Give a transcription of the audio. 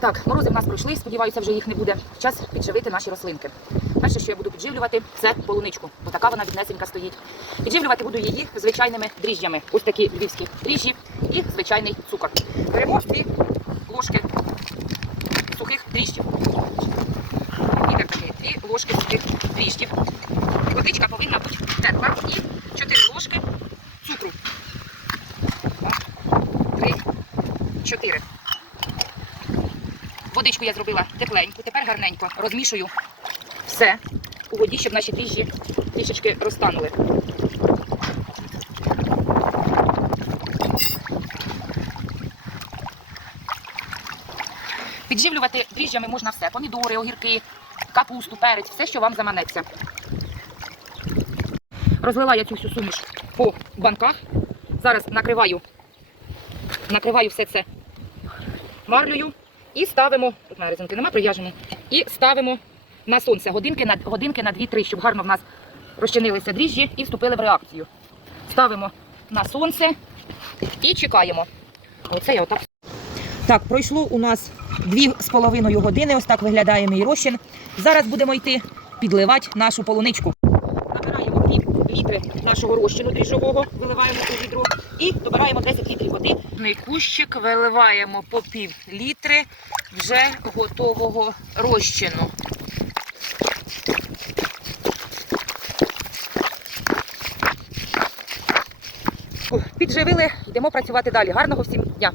Так, морози в нас пройшли, сподіваюся, вже їх не буде. Час підживити наші рослинки. Перше, що я буду підживлювати, це полуничку, бо така вона віднесенька стоїть. Підживлювати буду її звичайними дріжджами. Ось такі львівські дріжджі і звичайний цукор. Беремо дві ложки сухих дріжджів. І так таки, дві ложки сухих дріжджів. Водичка повинна бути тепла і 4 ложки цукру. Три, чотири. Водичку я зробила тепленьку, тепер гарненько розмішую все у воді, щоб наші дріжджі трішечки розтанули. Підживлювати дріжджами можна все: помідори, огірки, капусту, перець, все, що вам заманеться. Розлила я цю всю суміш по банках. Зараз накриваю, накриваю все це марлею і ставимо, тут на резинки нема, прив'яжемо, і ставимо на сонце годинки на, годинки на 2-3, щоб гарно в нас розчинилися дріжджі і вступили в реакцію. Ставимо на сонце і чекаємо. Оце я отак. Так, пройшло у нас дві з половиною години. Ось так виглядає мій розчин. Зараз будемо йти підливати нашу полуничку. Літри нашого розчину дріжджового, виливаємо у відро і добираємо 10 літрів води. Кущик виливаємо по пів літри вже готового розчину. Підживили, йдемо працювати далі. Гарного всім дня!